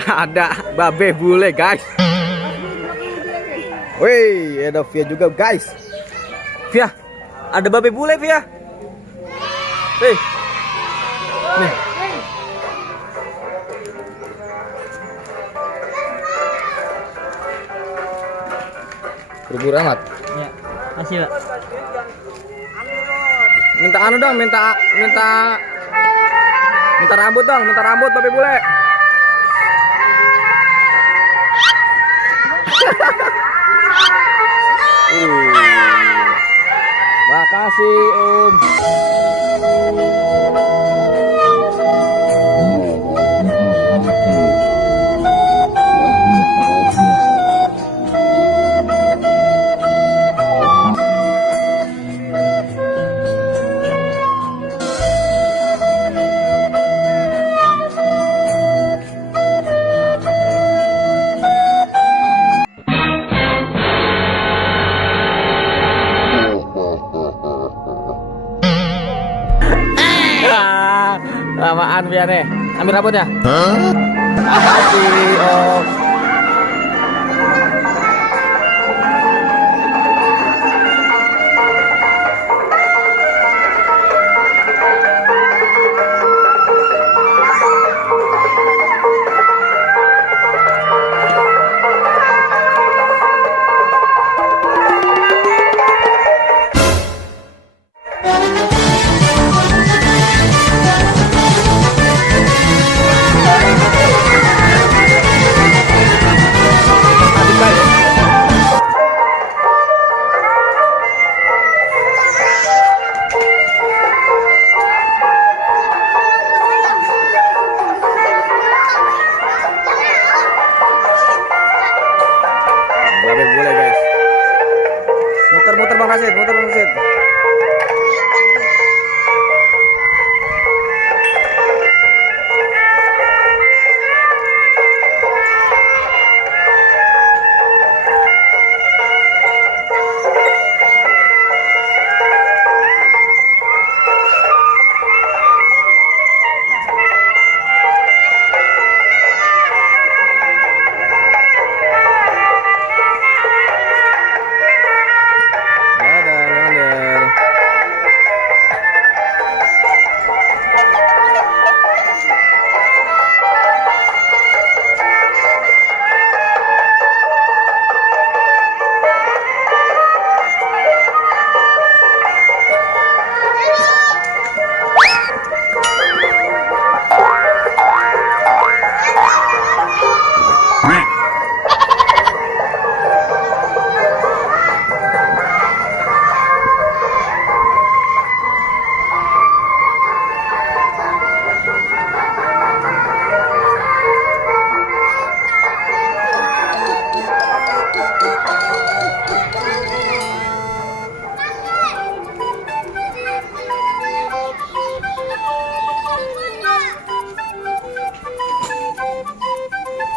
Ada babe bule guys. Wih, ada Via juga guys. Via, ada babe bule Via. Nih. Nih. Berburu amat. Ya, kasih Pak. Minta anu dong, minta rambut dong, minta rambut babe bule. Makasih Om. Lamaan biar nih. Ambil rambutnya. Makasih Om. Babe boleh guys. Muter-muter Bang Rasid, muter Bang Rasid.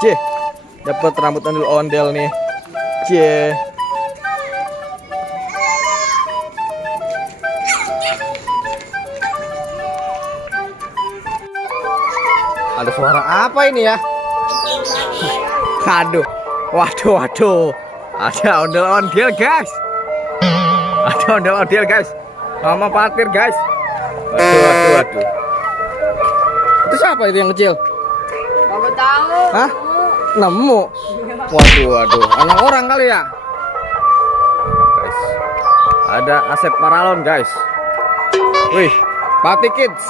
Cie, dapat rambut ondel-ondel nih. Cie. Ada suara apa ini ya? Aduh. Waduh. Ada ondel-ondel, guys. Ada ondel-ondel, guys. Mama parkir, guys. Waduh. Itu siapa itu yang kecil? Kamu tahu? Hah? Nemu. Waduh. Anak orang kali ya. Guys. Ada Asep Paralon, guys. Wih, Pati Kids.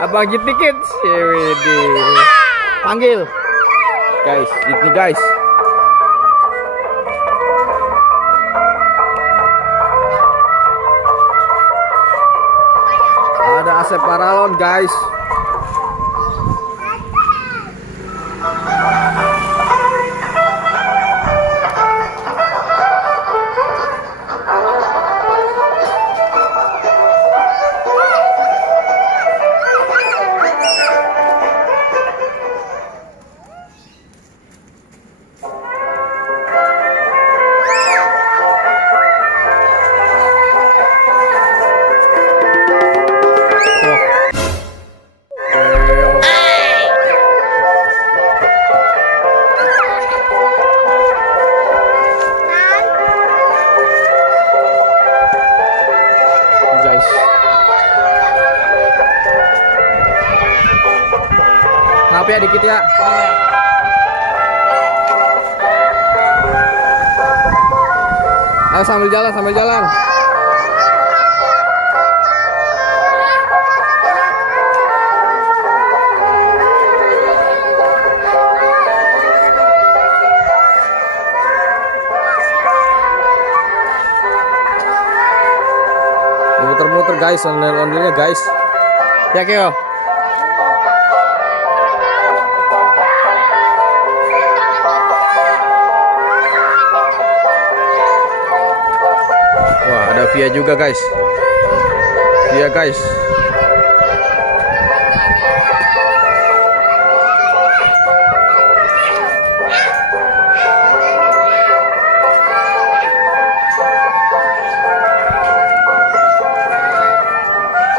Abang Jiti Kids. Widih. Panggil. Guys, Jiti guys. Ada Asep Paralon, guys. Maaf ya dikit ya. Ayo sambil jalan, sambil jalan. Muter-muter guys, ondel-ondelnya guys. Ya Kyo. Wah, ada Via juga guys. Via guys.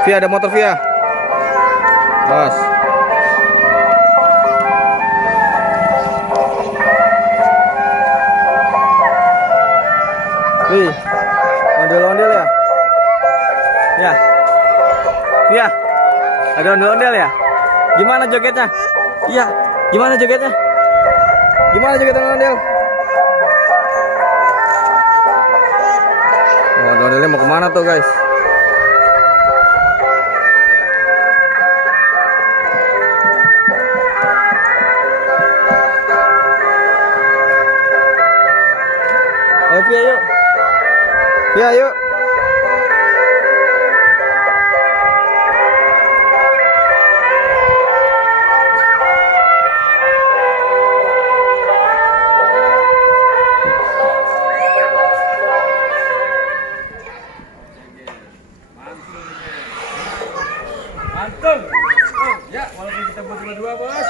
Via, ada motor Via. Bos. Wih, ondel-ondel ya? Ya. Via, ada ondel-ondel ya? Gimana jogetnya? Iya, gimana jogetnya? Gimana joget ondel-ondel? Oh, ondel-ondelnya mau kemana tuh guys? Ayo Via yuk. Via yuk. Mantap. Ya, walaupun kita berdua bos.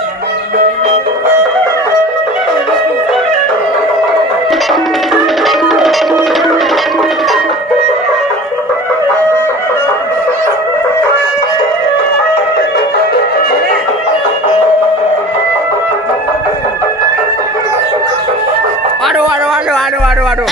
Aduh.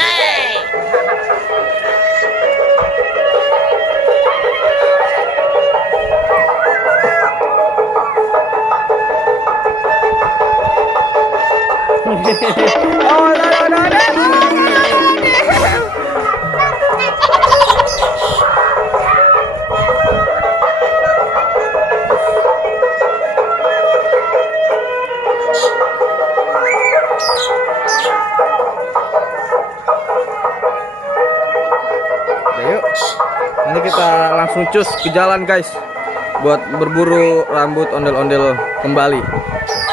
Yuk, nanti kita langsung cus ke jalan guys, buat berburu rambut ondel-ondel kembali.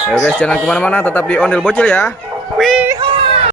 Ayo guys, jangan kemana-mana, tetap di Ondel Bocil ya. Wih.